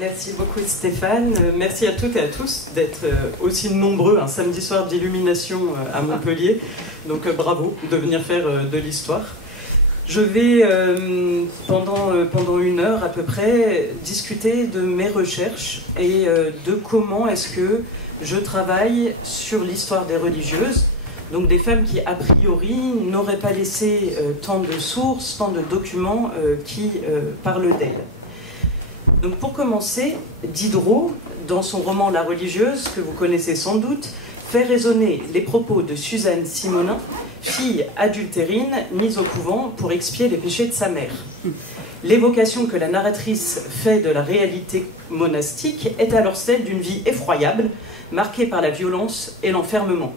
Merci beaucoup Stéphane. Merci à toutes et à tous d'être aussi nombreux un samedi soir d'illumination à Montpellier. Donc bravo de venir faire de l'histoire. Je vais pendant une heure à peu près discuter de mes recherches et de comment est-ce que je travaille sur l'histoire des religieuses. Donc des femmes qui a priori n'auraient pas laissé tant de sources, tant de documents qui parlent d'elles. Donc pour commencer, Diderot, dans son roman La religieuse, que vous connaissez sans doute, fait résonner les propos de Suzanne Simonin, fille adultérine mise au couvent pour expier les péchés de sa mère. L'évocation que la narratrice fait de la réalité monastique est alors celle d'une vie effroyable, marquée par la violence et l'enfermement.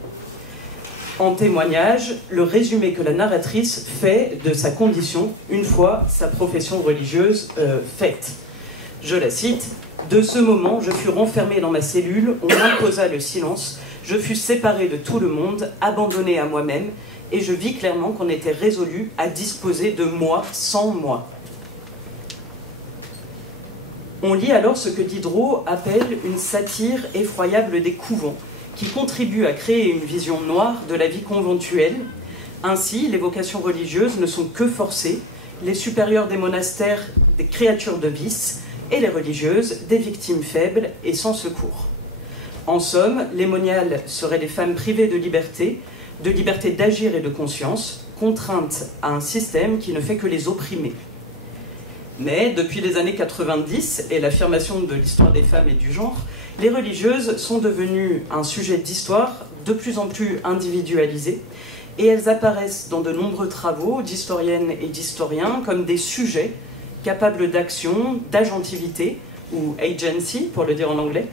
En témoignage, le résumé que la narratrice fait de sa condition une fois sa profession religieuse faite. Je la cite, « De ce moment, je fus renfermée dans ma cellule, on m'imposa le silence, je fus séparée de tout le monde, abandonnée à moi-même, et je vis clairement qu'on était résolu à disposer de moi sans moi. » On lit alors ce que Diderot appelle une satire effroyable des couvents, qui contribue à créer une vision noire de la vie conventuelle. Ainsi, les vocations religieuses ne sont que forcées, les supérieurs des monastères des créatures de vice, et les religieuses des victimes faibles et sans secours. En somme, les moniales seraient des femmes privées de liberté d'agir et de conscience, contraintes à un système qui ne fait que les opprimer. Mais depuis les années 90 et l'affirmation de l'histoire des femmes et du genre, les religieuses sont devenues un sujet d'histoire de plus en plus individualisé, et elles apparaissent dans de nombreux travaux d'historiennes et d'historiens comme des sujets capables d'action, d'agentivité, ou agency, pour le dire en anglais.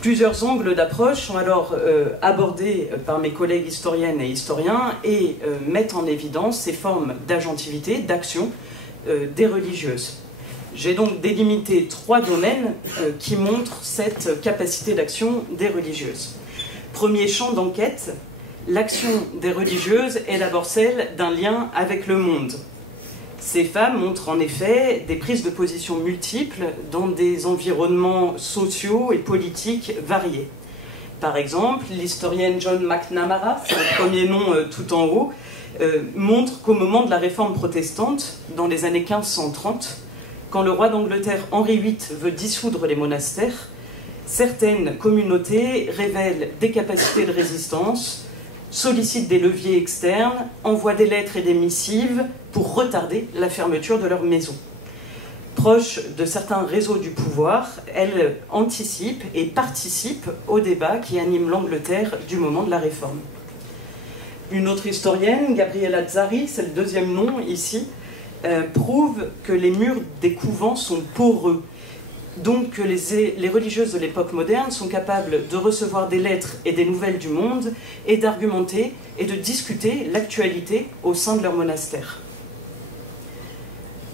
Plusieurs angles d'approche sont alors abordés par mes collègues historiennes et historiens et mettent en évidence ces formes d'agentivité, d'action des religieuses. J'ai donc délimité 3 domaines qui montrent cette capacité d'action des religieuses. Premier champ d'enquête, l'action des religieuses est d'abord celle d'un lien avec le monde. Ces femmes montrent en effet des prises de position multiples dans des environnements sociaux et politiques variés. Par exemple, l'historienne John McNamara, son premier nom tout en haut, montre qu'au moment de la réforme protestante, dans les années 1530, quand le roi d'Angleterre Henri VIII veut dissoudre les monastères, certaines communautés révèlent des capacités de résistance, sollicitent des leviers externes, envoient des lettres et des missives pour retarder la fermeture de leur maison. Proche de certains réseaux du pouvoir, elle anticipe et participe au débat qui anime l'Angleterre du moment de la réforme. Une autre historienne, Gabriella Zari, c'est le deuxième nom ici, prouve que les murs des couvents sont poreux. Donc que les religieuses de l'époque moderne sont capables de recevoir des lettres et des nouvelles du monde et d'argumenter et de discuter l'actualité au sein de leur monastère.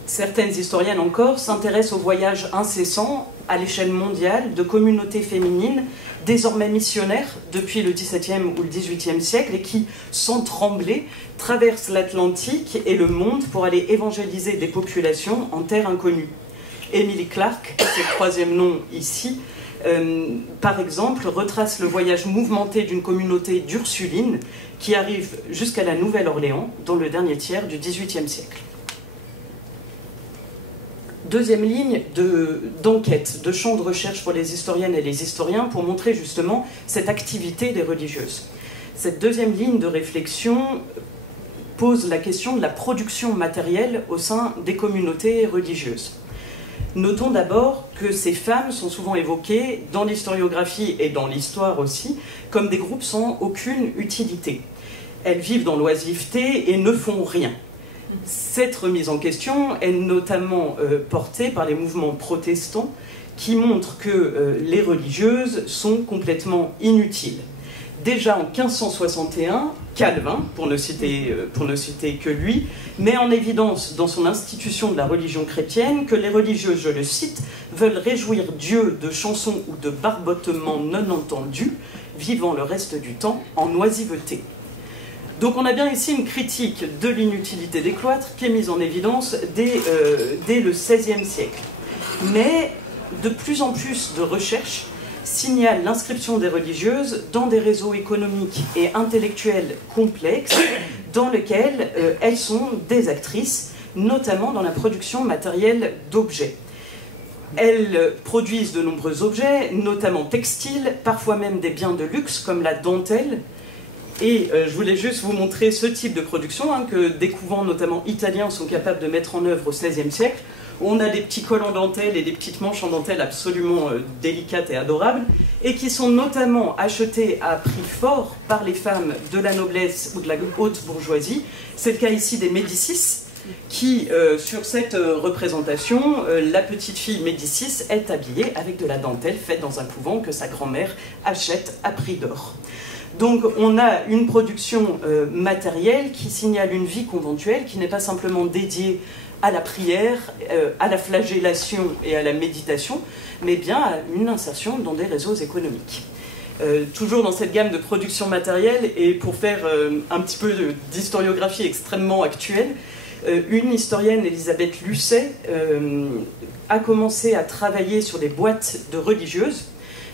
Certaines historiennes encore s'intéressent au voyage incessant à l'échelle mondiale de communautés féminines désormais missionnaires depuis le XVIIe ou le XVIIIe siècle et qui, sans trembler, traversent l'Atlantique et le monde pour aller évangéliser des populations en terre inconnue. Emily Clark, c'est le troisième nom ici, par exemple, retrace le voyage mouvementé d'une communauté d'Ursulines qui arrive jusqu'à la Nouvelle-Orléans dans le dernier tiers du XVIIIe siècle. Deuxième ligne d'enquête, de champ de recherche pour les historiennes et les historiens pour montrer justement cette activité des religieuses. Cette deuxième ligne de réflexion pose la question de la production matérielle au sein des communautés religieuses. Notons d'abord que ces femmes sont souvent évoquées dans l'historiographie et dans l'histoire aussi comme des groupes sans aucune utilité. Elles vivent dans l'oisiveté et ne font rien. Cette remise en question est notamment portée par les mouvements protestants qui montrent que les religieuses sont complètement inutiles. Déjà en 1561, Calvin, pour ne citer que lui, met en évidence dans son institution de la religion chrétienne que les religieuses, je le cite, veulent réjouir Dieu de chansons ou de barbotements non entendus, vivant le reste du temps en oisiveté. Donc on a bien ici une critique de l'inutilité des cloîtres qui est mise en évidence dès le XVIe siècle. Mais de plus en plus de recherches signalent l'inscription des religieuses dans des réseaux économiques et intellectuels complexes dans lesquels elles sont des actrices, notamment dans la production matérielle d'objets. Elles produisent de nombreux objets, notamment textiles, parfois même des biens de luxe comme la dentelle. Et je voulais juste vous montrer ce type de production que des couvents, notamment italiens, sont capables de mettre en œuvre au XVIe siècle. On a des petits cols en dentelle et des petites manches en dentelle absolument délicates et adorables, et qui sont notamment achetés à prix fort par les femmes de la noblesse ou de la haute bourgeoisie. C'est le cas ici des Médicis, qui, sur cette représentation, la petite fille Médicis est habillée avec de la dentelle faite dans un couvent que sa grand-mère achète à prix d'or. Donc on a une production matérielle qui signale une vie conventuelle qui n'est pas simplement dédiée à la prière, à la flagellation et à la méditation, mais bien à une insertion dans des réseaux économiques. Toujours dans cette gamme de production matérielle, et pour faire un petit peu d'historiographie extrêmement actuelle, une historienne, Elisabeth Lucet, a commencé à travailler sur des boîtes de religieuses.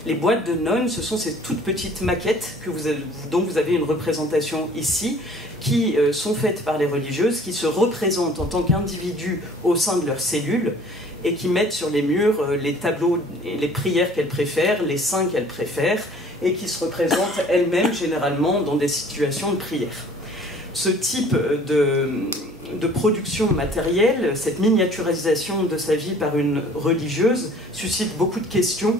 Les boîtes de nonnes, ce sont ces toutes petites maquettes dont vous avez une représentation ici, qui sont faites par les religieuses, qui se représentent en tant qu'individus au sein de leur cellule et qui mettent sur les murs les tableaux et les prières qu'elles préfèrent, les saints qu'elles préfèrent, et qui se représentent elles-mêmes généralement dans des situations de prière. Ce type de production matérielle, cette miniaturisation de sa vie par une religieuse, suscite beaucoup de questions.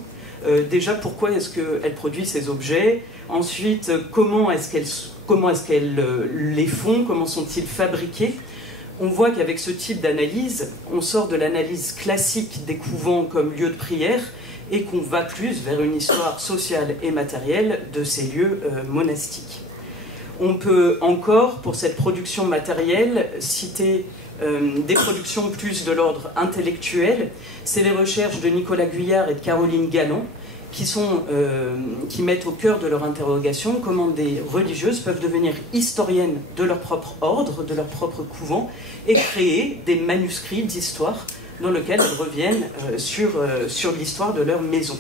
Déjà, pourquoi est-ce qu'elle produit ces objets? Ensuite, comment est-ce qu'elle les font? Comment sont-ils fabriqués? On voit qu'avec ce type d'analyse, on sort de l'analyse classique des couvents comme lieu de prière et qu'on va plus vers une histoire sociale et matérielle de ces lieux monastiques. On peut encore, pour cette production matérielle, citer des productions plus de l'ordre intellectuel. C'est les recherches de Nicolas Guyard et de Caroline Galland qui mettent au cœur de leur interrogation comment des religieuses peuvent devenir historiennes de leur propre ordre, de leur propre couvent, et créer des manuscrits d'histoire dans lesquels elles reviennent sur l'histoire de leur maison.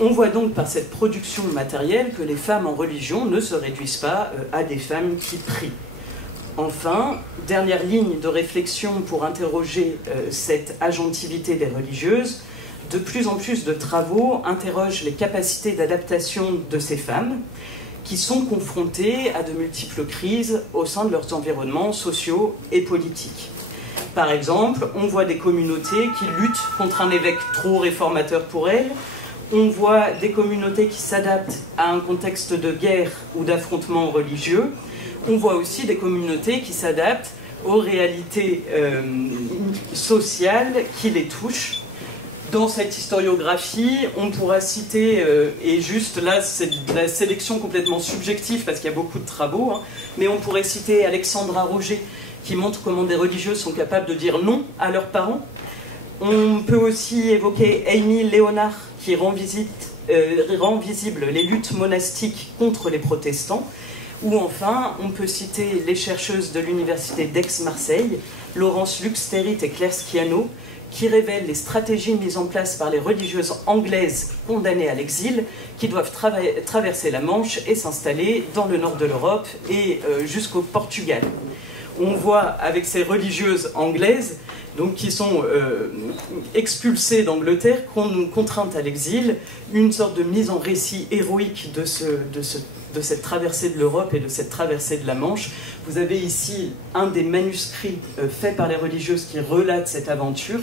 On voit donc par cette production matérielle que les femmes en religion ne se réduisent pas à des femmes qui prient. Enfin, dernière ligne de réflexion pour interroger cette agentivité des religieuses, de plus en plus de travaux interrogent les capacités d'adaptation de ces femmes qui sont confrontées à de multiples crises au sein de leurs environnements sociaux et politiques. Par exemple, on voit des communautés qui luttent contre un évêque trop réformateur pour elles. On voit des communautés qui s'adaptent à un contexte de guerre ou d'affrontement religieux. On voit aussi des communautés qui s'adaptent aux réalités sociales qui les touchent. Dans cette historiographie, on pourra citer, et juste là c'est de la sélection complètement subjective parce qu'il y a beaucoup de travaux, mais on pourrait citer Alexandra Roger qui montre comment des religieuses sont capables de dire non à leurs parents. On peut aussi évoquer Amy Léonard qui rend visible les luttes monastiques contre les protestants. Ou enfin, on peut citer les chercheuses de l'université d'Aix-Marseille, Laurence Luxterit et Claire Schiano, qui révèlent les stratégies mises en place par les religieuses anglaises condamnées à l'exil, qui doivent traverser la Manche et s'installer dans le nord de l'Europe et jusqu'au Portugal. On voit avec ces religieuses anglaises, donc qui sont expulsées d'Angleterre, contraintes à l'exil, une sorte de mise en récit héroïque de cette traversée de l'Europe et de cette traversée de la Manche. Vous avez ici un des manuscrits faits par les religieuses qui relatent cette aventure,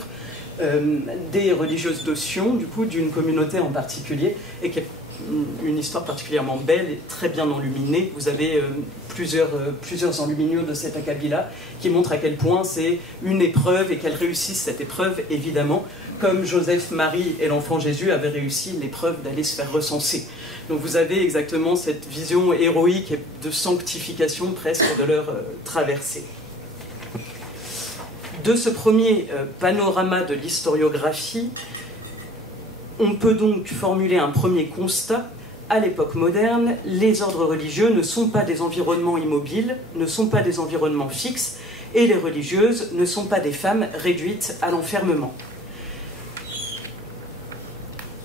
des religieuses de Sion, du coup, d'une communauté en particulier, et qui est une histoire particulièrement belle et très bien enluminée. Vous avez plusieurs enluminures de cet acabit-là qui montrent à quel point c'est une épreuve et qu'elles réussissent cette épreuve, évidemment, comme Joseph, Marie et l'enfant Jésus avaient réussi l'épreuve d'aller se faire recenser. Donc vous avez exactement cette vision héroïque et de sanctification presque de leur traversée. De ce premier panorama de l'historiographie, on peut donc formuler un premier constat. À l'époque moderne, les ordres religieux ne sont pas des environnements immobiles, ne sont pas des environnements fixes, et les religieuses ne sont pas des femmes réduites à l'enfermement.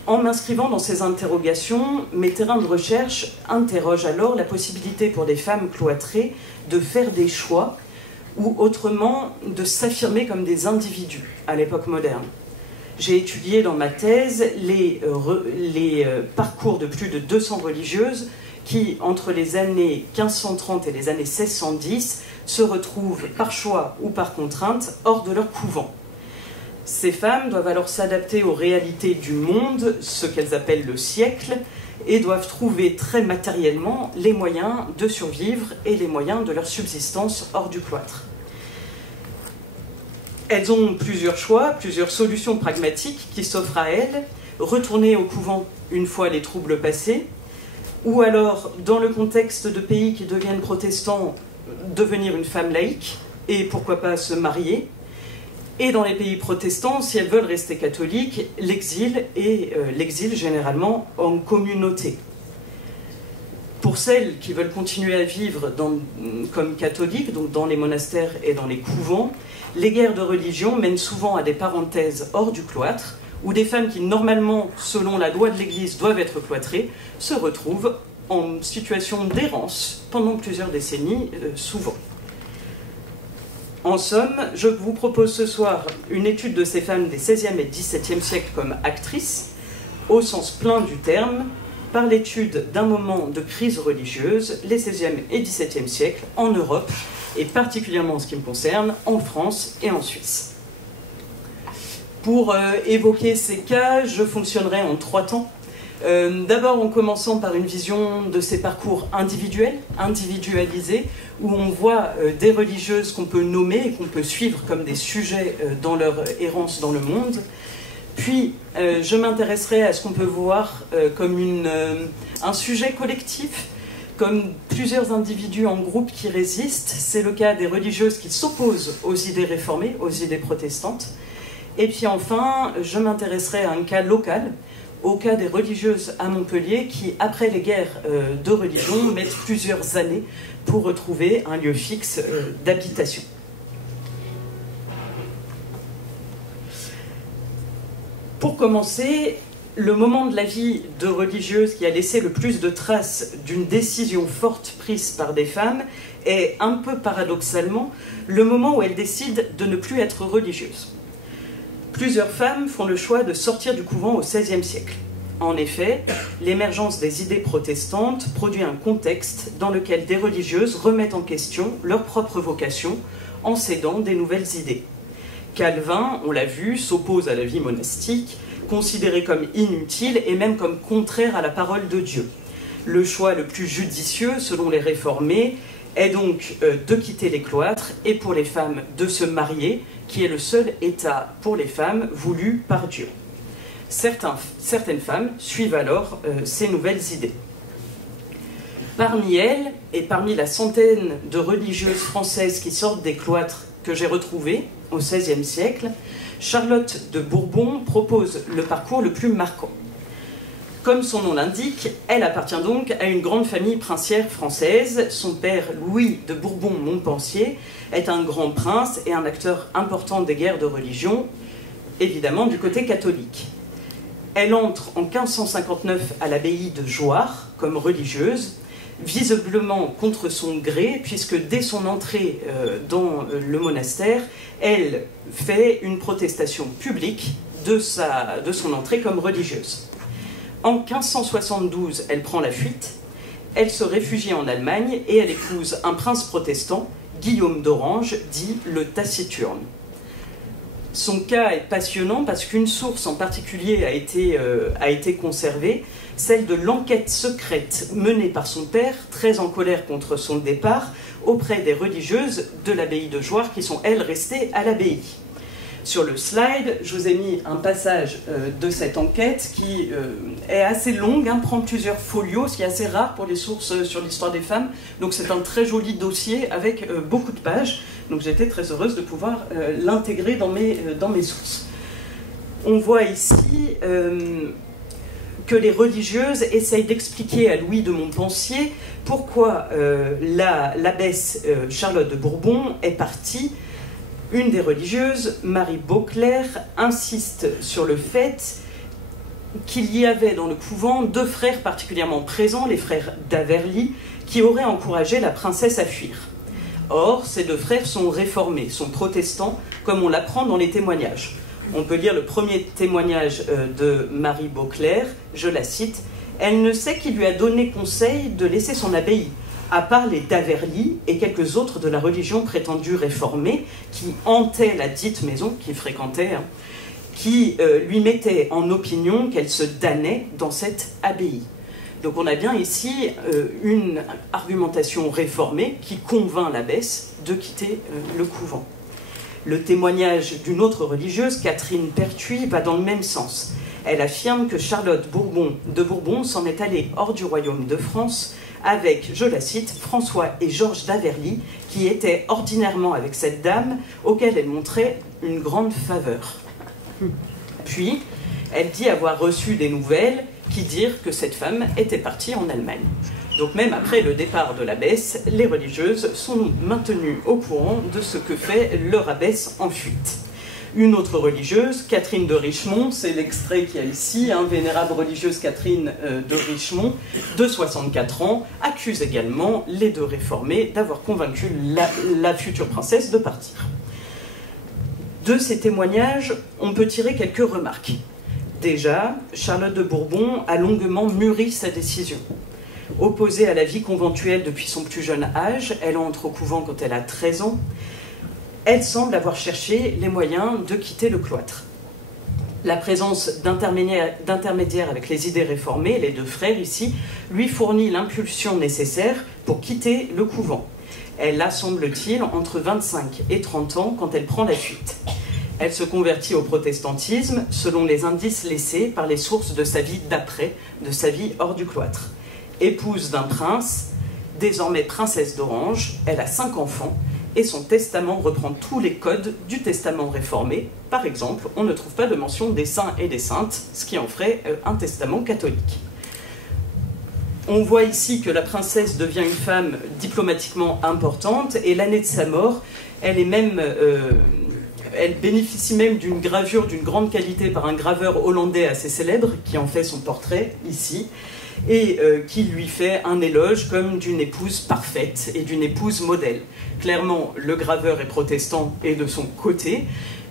En m'inscrivant dans ces interrogations, mes terrains de recherche interrogent alors la possibilité pour des femmes cloîtrées de faire des choix ou autrement de s'affirmer comme des individus à l'époque moderne. J'ai étudié dans ma thèse les parcours de plus de 200 religieuses qui, entre les années 1530 et les années 1610, se retrouvent par choix ou par contrainte hors de leur couvent. Ces femmes doivent alors s'adapter aux réalités du monde, ce qu'elles appellent le siècle, et doivent trouver très matériellement les moyens de survivre et les moyens de leur subsistance hors du cloître. Elles ont plusieurs choix, plusieurs solutions pragmatiques qui s'offrent à elles. Retourner au couvent une fois les troubles passés, ou alors, dans le contexte de pays qui deviennent protestants, devenir une femme laïque, et pourquoi pas se marier. Et dans les pays protestants, si elles veulent rester catholiques, l'exil, et l'exil généralement en communauté. Pour celles qui veulent continuer à vivre comme catholiques, donc dans les monastères et dans les couvents, les guerres de religion mènent souvent à des parenthèses hors du cloître, où des femmes qui, normalement, selon la loi de l'Église, doivent être cloîtrées, se retrouvent en situation d'errance pendant plusieurs décennies, souvent. En somme, je vous propose ce soir une étude de ces femmes des XVIe et XVIIe siècles comme actrices, au sens plein du terme, par l'étude d'un moment de crise religieuse, les XVIe et XVIIe siècles, en Europe, et particulièrement en ce qui me concerne, en France et en Suisse. Pour évoquer ces cas, je fonctionnerai en 3 temps. D'abord en commençant par une vision de ces parcours individuels, individualisés, où on voit des religieuses qu'on peut nommer et qu'on peut suivre comme des sujets dans leur errance dans le monde. Puis je m'intéresserai à ce qu'on peut voir comme un sujet collectif, comme plusieurs individus en groupe qui résistent. C'est le cas des religieuses qui s'opposent aux idées réformées, aux idées protestantes. Et puis enfin, je m'intéresserai à un cas local, au cas des religieuses à Montpellier qui, après les guerres de religion, mettent plusieurs années pour retrouver un lieu fixe d'habitation. Pour commencer, le moment de la vie de religieuse qui a laissé le plus de traces d'une décision forte prise par des femmes est, un peu paradoxalement, le moment où elles décident de ne plus être religieuses. Plusieurs femmes font le choix de sortir du couvent au XVIe siècle. En effet, l'émergence des idées protestantes produit un contexte dans lequel des religieuses remettent en question leur propre vocation en cédant des nouvelles idées. Calvin, on l'a vu, s'oppose à la vie monastique, considérée comme inutile et même comme contraire à la parole de Dieu. Le choix le plus judicieux, selon les réformés, est donc de quitter les cloîtres et pour les femmes de se marier, qui est le seul état pour les femmes voulu par Dieu. Certaines femmes suivent alors ces nouvelles idées. Parmi elles, et parmi la centaine de religieuses françaises qui sortent des cloîtres que j'ai retrouvées au XVIe siècle, Charlotte de Bourbon propose le parcours le plus marquant. Comme son nom l'indique, elle appartient donc à une grande famille princière française. Son père, Louis de Bourbon-Montpensier, est un grand prince et un acteur important des guerres de religion, évidemment du côté catholique. Elle entre en 1559 à l'abbaye de Jouarre comme religieuse, visiblement contre son gré, puisque dès son entrée dans le monastère, elle fait une protestation publique de son entrée comme religieuse. En 1572, elle prend la fuite, elle se réfugie en Allemagne et elle épouse un prince protestant, Guillaume d'Orange, dit le Taciturne. Son cas est passionnant parce qu'une source en particulier a été conservée, celle de l'enquête secrète menée par son père, très en colère contre son départ, auprès des religieuses de l'abbaye de Jouarre qui sont, elles, restées à l'abbaye. Sur le slide, je vous ai mis un passage de cette enquête qui est assez longue, prend plusieurs folios, ce qui est assez rare pour les sources sur l'histoire des femmes. Donc c'est un très joli dossier avec beaucoup de pages. Donc j'étais très heureuse de pouvoir l'intégrer dans mes sources. On voit ici que les religieuses essayent d'expliquer à Louis de Montpensier pourquoi l'abbesse Charlotte de Bourbon est partie. Une des religieuses, Marie Beauclerc, insiste sur le fait qu'il y avait dans le couvent deux frères particulièrement présents, les frères d'Averly, qui auraient encouragé la princesse à fuir. Or, ces deux frères sont réformés, sont protestants, comme on l'apprend dans les témoignages. On peut lire le premier témoignage de Marie Beauclerc, je la cite, « Elle ne sait qui lui a donné conseil de laisser son abbaye, à part les d'Averly et quelques autres de la religion prétendue réformée qui hantaient la dite maison, qui fréquentaient, qui lui mettaient en opinion qu'elle se damnait dans cette abbaye. » Donc on a bien ici une argumentation réformée qui convainc l'abbesse de quitter le couvent. Le témoignage d'une autre religieuse, Catherine Pertuis, va dans le même sens. Elle affirme que Charlotte de Bourbon s'en est allée hors du royaume de France avec, je la cite, François et Georges d'Averly, qui étaient ordinairement avec cette dame, auquel elle montrait une grande faveur. Puis, elle dit avoir reçu des nouvelles qui dirent que cette femme était partie en Allemagne. Donc même après le départ de l'abbesse, les religieuses sont maintenues au courant de ce que fait leur abbesse en fuite. Une autre religieuse, Catherine de Richemont, c'est l'extrait qu'il y a ici, vénérable religieuse Catherine de Richemont, de 64 ans, accuse également les deux réformés d'avoir convaincu la future princesse de partir. De ces témoignages, on peut tirer quelques remarques. Déjà, Charlotte de Bourbon a longuement mûri sa décision. Opposée à la vie conventuelle depuis son plus jeune âge, elle entre au couvent quand elle a 13 ans, elle semble avoir cherché les moyens de quitter le cloître. La présence d'intermédiaires avec les idées réformées, les deux frères ici, lui fournit l'impulsion nécessaire pour quitter le couvent. Elle a, semble-t-il, entre 25 et 30 ans quand elle prend la fuite. Elle se convertit au protestantisme selon les indices laissés par les sources de sa vie d'après, de sa vie hors du cloître. Épouse d'un prince, désormais princesse d'Orange, elle a 5 enfants et son testament reprend tous les codes du testament réformé. Par exemple, on ne trouve pas de mention des saints et des saintes, ce qui en ferait un testament catholique. On voit ici que la princesse devient une femme diplomatiquement importante et l'année de sa mort, elle bénéficie même d'une gravure d'une grande qualité par un graveur hollandais assez célèbre qui en fait son portrait ici et qui lui fait un éloge comme d'une épouse parfaite et d'une épouse modèle. Clairement, le graveur est protestant et de son côté,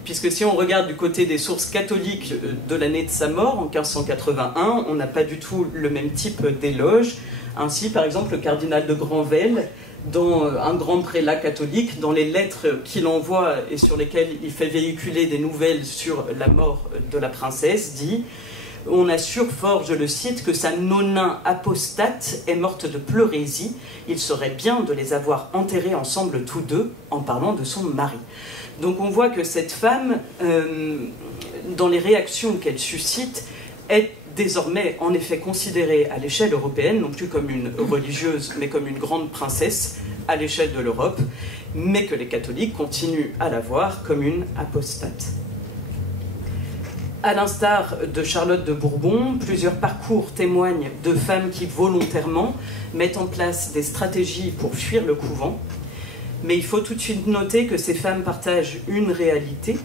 puisque si on regarde du côté des sources catholiques de l'année de sa mort, en 1581, on n'a pas du tout le même type d'éloge. Ainsi, par exemple, le cardinal de Granvelle, dans un grand prélat catholique, dans les lettres qu'il envoie et sur lesquelles il fait véhiculer des nouvelles sur la mort de la princesse, dit « On assure fort, je le cite, que sa nonnin apostate est morte de pleurésie. Il serait bien de les avoir enterrés ensemble tous deux, en parlant de son mari. » Donc on voit que cette femme, dans les réactions qu'elle suscite, est désormais en effet considérée à l'échelle européenne, non plus comme une religieuse, mais comme une grande princesse à l'échelle de l'Europe, mais que les catholiques continuent à la voir comme une apostate. À l'instar de Charlotte de Bourbon, plusieurs parcours témoignent de femmes qui volontairement mettent en place des stratégies pour fuir le couvent. Mais il faut tout de suite noter que ces femmes partagent une réalité.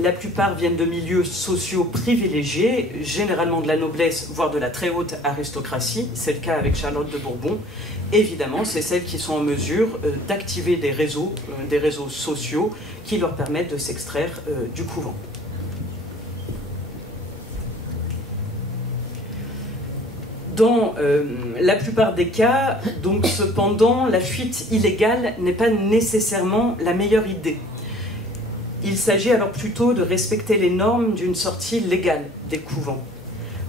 La plupart viennent de milieux sociaux privilégiés, généralement de la noblesse, voire de la très haute aristocratie. C'est le cas avec Charlotte de Bourbon. Évidemment, c'est celles qui sont en mesure d'activer des réseaux sociaux qui leur permettent de s'extraire du couvent. Dans la plupart des cas, donc, cependant, la fuite illégale n'est pas nécessairement la meilleure idée. Il s'agit alors plutôt de respecter les normes d'une sortie légale des couvents.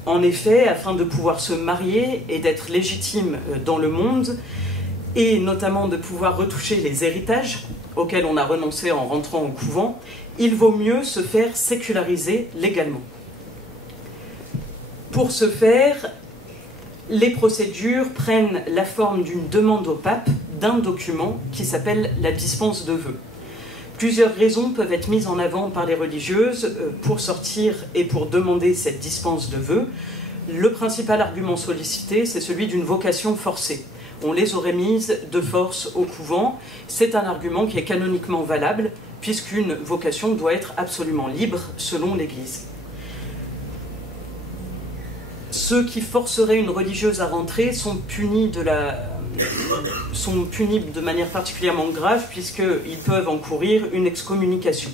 En effet, afin de pouvoir se marier et d'être légitime dans le monde, et notamment de pouvoir retoucher les héritages auxquels on a renoncé en rentrant au couvent, il vaut mieux se faire séculariser légalement. Pour ce faire, les procédures prennent la forme d'une demande au pape d'un document qui s'appelle la dispense de vœux. Plusieurs raisons peuvent être mises en avant par les religieuses pour sortir et pour demander cette dispense de vœux. Le principal argument sollicité, c'est celui d'une vocation forcée. On les aurait mises de force au couvent. C'est un argument qui est canoniquement valable, puisqu'une vocation doit être absolument libre selon l'Église. Ceux qui forceraient une religieuse à rentrer sont punis de manière particulièrement grave puisqu'ils peuvent encourir une excommunication.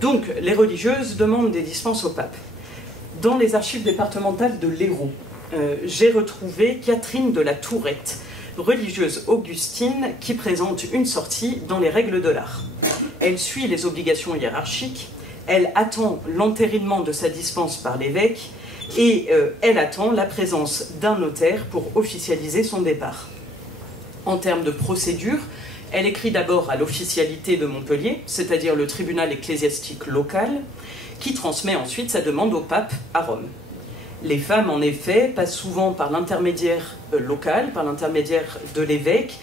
Donc, les religieuses demandent des dispenses au pape. Dans les archives départementales de l'Hérault, j'ai retrouvé Catherine de la Tourette, religieuse augustine qui présente une sortie dans les règles de l'art. Elle suit les obligations hiérarchiques, elle attend l'entérinement de sa dispense par l'évêque et elle attend la présence d'un notaire pour officialiser son départ. En termes de procédure, elle écrit d'abord à l'officialité de Montpellier, c'est-à-dire le tribunal ecclésiastique local, qui transmet ensuite sa demande au pape à Rome. Les femmes, en effet, passent souvent par l'intermédiaire local, par l'intermédiaire de l'évêque,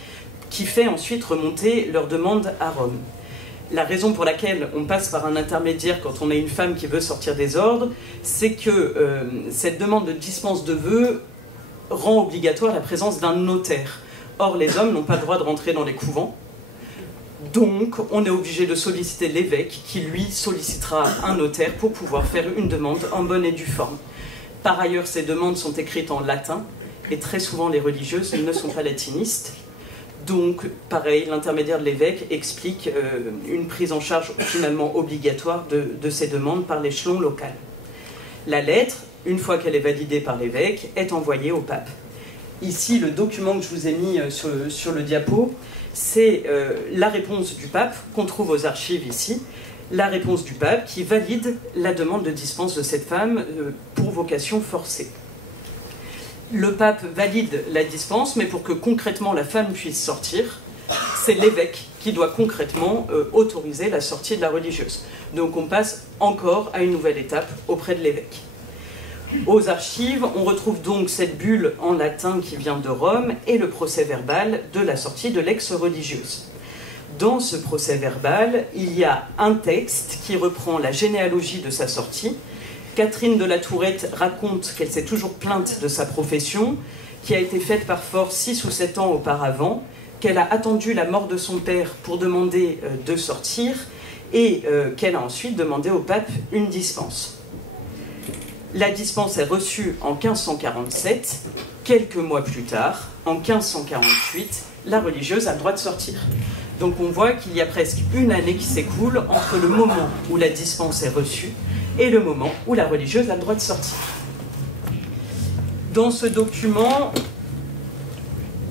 qui fait ensuite remonter leur demande à Rome. La raison pour laquelle on passe par un intermédiaire quand on est une femme qui veut sortir des ordres, c'est que cette demande de dispense de vœux rend obligatoire la présence d'un notaire. Or, les hommes n'ont pas le droit de rentrer dans les couvents. Donc, on est obligé de solliciter l'évêque qui, lui, sollicitera un notaire pour pouvoir faire une demande en bonne et due forme. Par ailleurs, ces demandes sont écrites en latin et très souvent, les religieuses ne sont pas latinistes. Donc, pareil, l'intermédiaire de l'évêque explique une prise en charge finalement obligatoire de ces demandes par l'échelon local. La lettre, une fois qu'elle est validée par l'évêque, est envoyée au pape. Ici, le document que je vous ai mis sur le diapo, c'est la réponse du pape qu'on trouve aux archives ici, la réponse du pape qui valide la demande de dispense de cette femme pour vocation forcée. Le pape valide la dispense, mais pour que concrètement la femme puisse sortir, c'est l'évêque qui doit concrètement autoriser la sortie de la religieuse. Donc on passe encore à une nouvelle étape auprès de l'évêque. Aux archives, on retrouve donc cette bulle en latin qui vient de Rome et le procès-verbal de la sortie de l'ex-religieuse. Dans ce procès-verbal, il y a un texte qui reprend la généalogie de sa sortie. Catherine de la Tourette raconte qu'elle s'est toujours plainte de sa profession, qui a été faite par force 6 ou 7 ans auparavant, qu'elle a attendu la mort de son père pour demander de sortir et qu'elle a ensuite demandé au pape une dispense. La dispense est reçue en 1547. Quelques mois plus tard, en 1548, la religieuse a le droit de sortir. Donc on voit qu'il y a presque une année qui s'écoule entre le moment où la dispense est reçue et le moment où la religieuse a le droit de sortir. Dans ce document,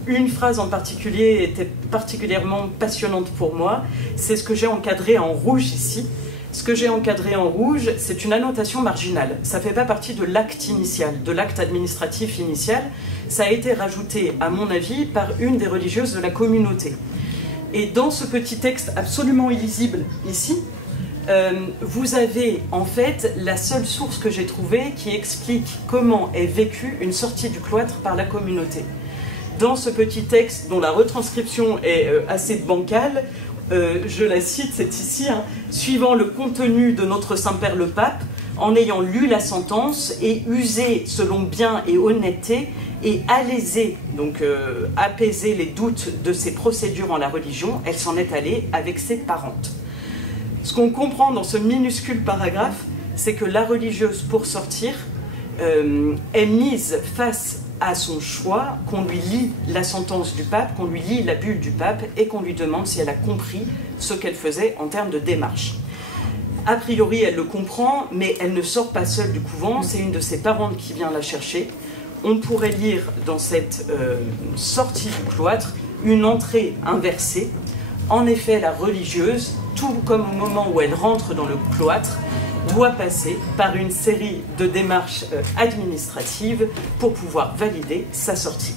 une phrase en particulier était particulièrement passionnante pour moi, c'est ce que j'ai encadré en rouge ici. Ce que j'ai encadré en rouge, c'est une annotation marginale. Ça ne fait pas partie de l'acte initial, de l'acte administratif initial. Ça a été rajouté, à mon avis, par une des religieuses de la communauté. Et dans ce petit texte absolument illisible ici, vous avez en fait la seule source que j'ai trouvée qui explique comment est vécue une sortie du cloître par la communauté. Dans ce petit texte, dont la retranscription est assez bancale, je la cite, c'est ici, hein, suivant le contenu de notre Saint-Père le Pape, en ayant lu la sentence et usé selon bien et honnêteté et alésé, donc apaiser les doutes de ses procédures en la religion, elle s'en est allée avec ses parentes. Ce qu'on comprend dans ce minuscule paragraphe, c'est que la religieuse, pour sortir, est mise face à son choix, qu'on lui lit la sentence du pape, qu'on lui lit la bulle du pape et qu'on lui demande si elle a compris ce qu'elle faisait en termes de démarche. A priori, elle le comprend, mais elle ne sort pas seule du couvent, c'est une de ses parentes qui vient la chercher. On pourrait lire dans cette sortie du cloître une entrée inversée. En effet, la religieuse, tout comme au moment où elle rentre dans le cloître, doit passer par une série de démarches administratives pour pouvoir valider sa sortie.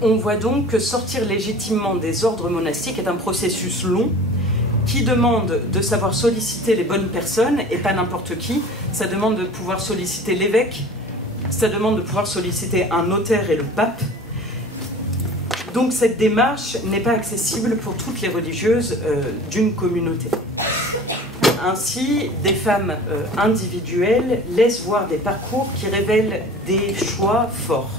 On voit donc que sortir légitimement des ordres monastiques est un processus long qui demande de savoir solliciter les bonnes personnes et pas n'importe qui. Ça demande de pouvoir solliciter l'évêque, ça demande de pouvoir solliciter un notaire et le pape. Donc cette démarche n'est pas accessible pour toutes les religieuses d'une communauté. Ainsi, des femmes individuelles laissent voir des parcours qui révèlent des choix forts.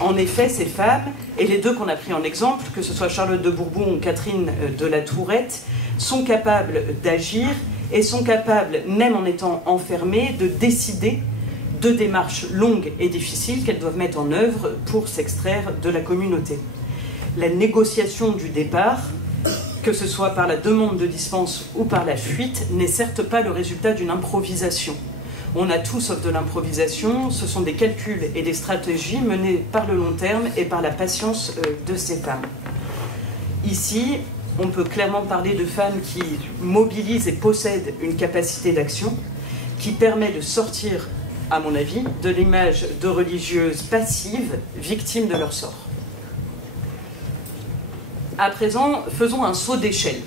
En effet, ces femmes, et les deux qu'on a pris en exemple, que ce soit Charlotte de Bourbon ou Catherine de la Tourette, sont capables d'agir et sont capables, même en étant enfermées, de décider de démarches longues et difficiles qu'elles doivent mettre en œuvre pour s'extraire de la communauté. La négociation du départ, que ce soit par la demande de dispense ou par la fuite, n'est certes pas le résultat d'une improvisation. On a tout sauf de l'improvisation, ce sont des calculs et des stratégies menées par le long terme et par la patience de ces femmes. Ici, on peut clairement parler de femmes qui mobilisent et possèdent une capacité d'action qui permet de sortir, à mon avis, de l'image de religieuses passives, victimes de leur sort. À présent, faisons un saut d'échelle.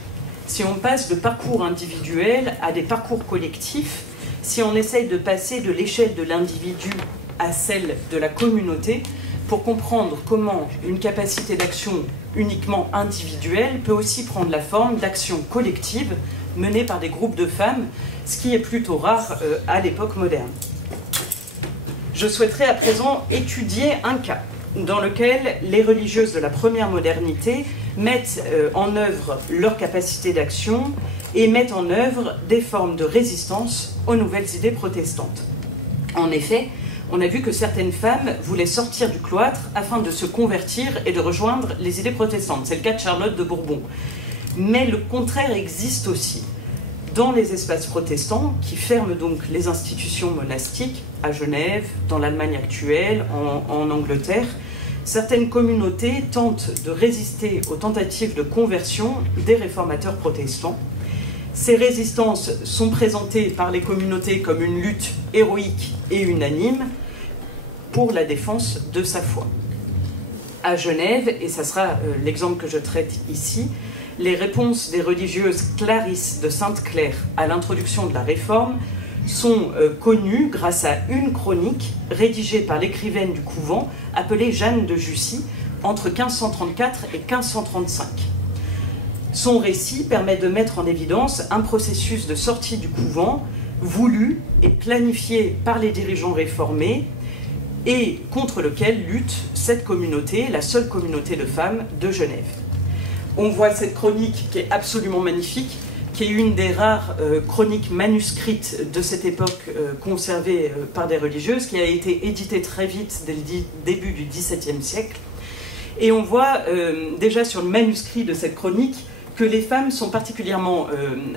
Si on passe de parcours individuels à des parcours collectifs, si on essaye de passer de l'échelle de l'individu à celle de la communauté, pour comprendre comment une capacité d'action uniquement individuelle peut aussi prendre la forme d'actions collectives menées par des groupes de femmes, ce qui est plutôt rare à l'époque moderne. Je souhaiterais à présent étudier un cas dans lequel les religieuses de la première modernité mettent en œuvre leur capacité d'action et mettent en œuvre des formes de résistance aux nouvelles idées protestantes. En effet, on a vu que certaines femmes voulaient sortir du cloître afin de se convertir et de rejoindre les idées protestantes. C'est le cas de Charlotte de Bourbon. Mais le contraire existe aussi. Dans les espaces protestants, qui ferment donc les institutions monastiques, à Genève, dans l'Allemagne actuelle, en Angleterre, certaines communautés tentent de résister aux tentatives de conversion des réformateurs protestants. Ces résistances sont présentées par les communautés comme une lutte héroïque et unanime pour la défense de sa foi. À Genève, et ça sera l'exemple que je traite ici, les réponses des religieuses Clarisse de Sainte-Claire à l'introduction de la Réforme sont connues grâce à une chronique rédigée par l'écrivaine du couvent appelée Jeanne de Jussy entre 1534 et 1535. Son récit permet de mettre en évidence un processus de sortie du couvent voulu et planifié par les dirigeants réformés et contre lequel lutte cette communauté, la seule communauté de femmes de Genève. On voit cette chronique qui est absolument magnifique, qui est une des rares chroniques manuscrites de cette époque conservée par des religieuses, qui a été éditée très vite dès le début du XVIIe siècle. Et on voit déjà sur le manuscrit de cette chronique que les femmes sont particulièrement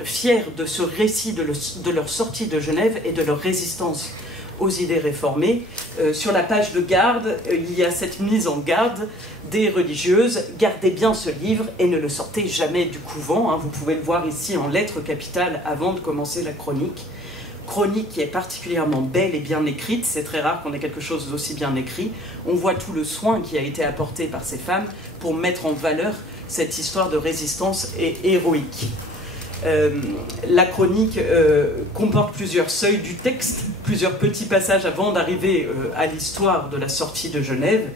fières de ce récit de leur sortie de Genève et de leur résistance aux idées réformées. Sur la page de garde, il y a cette mise en garde des religieuses. Gardez bien ce livre et ne le sortez jamais du couvent. Hein. Vous pouvez le voir ici en lettres capitales avant de commencer la chronique. Chronique qui est particulièrement belle et bien écrite. C'est très rare qu'on ait quelque chose d'aussi bien écrit. On voit tout le soin qui a été apporté par ces femmes pour mettre en valeur cette histoire de résistance et héroïque. La chronique comporte plusieurs seuils du texte, plusieurs petits passages avant d'arriver à l'histoire de la sortie de Genève.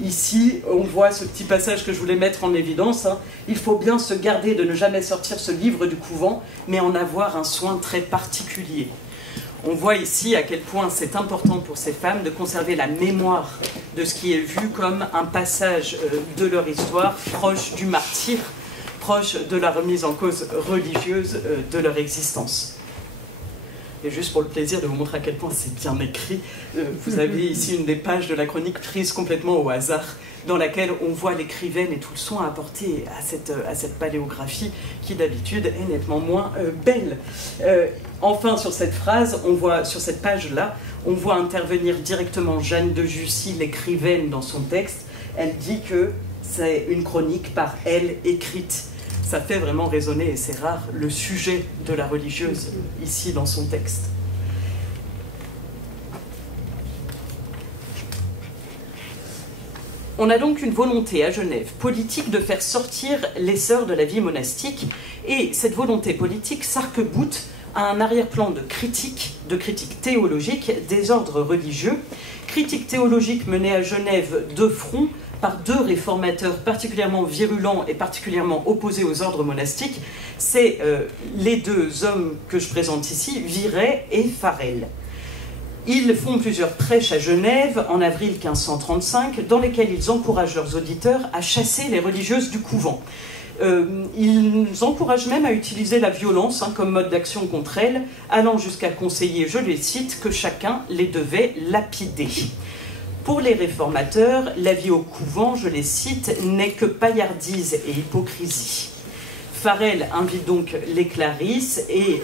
Ici, on voit ce petit passage que je voulais mettre en évidence. Hein. Il faut bien se garder de ne jamais sortir ce livre du couvent, mais en avoir un soin très particulier. On voit ici à quel point c'est important pour ces femmes de conserver la mémoire de ce qui est vu comme un passage de leur histoire proche du martyre, proche de la remise en cause religieuse de leur existence. Et juste pour le plaisir de vous montrer à quel point c'est bien écrit, vous avez ici une des pages de la chronique prise complètement au hasard, dans laquelle on voit l'écrivaine et tout le soin apporté à cette paléographie qui d'habitude est nettement moins belle. Enfin, sur cette phrase, on voit, sur cette page-là, on voit intervenir directement Jeanne de Jussy, l'écrivaine, dans son texte. Elle dit que c'est une chronique par elle écrite. Ça fait vraiment résonner, et c'est rare, le sujet de la religieuse ici dans son texte. On a donc une volonté à Genève politique de faire sortir les sœurs de la vie monastique, et cette volonté politique s'arc-boute à un arrière-plan de critique théologique des ordres religieux, critique théologique menée à Genève de front par deux réformateurs particulièrement virulents et particulièrement opposés aux ordres monastiques, c'est les deux hommes que je présente ici, Viret et Farel. Ils font plusieurs prêches à Genève en avril 1535, dans lesquels ils encouragent leurs auditeurs à chasser les religieuses du couvent. Ils encouragent même à utiliser la violence comme mode d'action contre elles, allant jusqu'à conseiller, je les cite, que chacun les devait lapider. Pour les réformateurs, la vie au couvent, je les cite, n'est que paillardise et hypocrisie. Farel invite donc les Clarisses et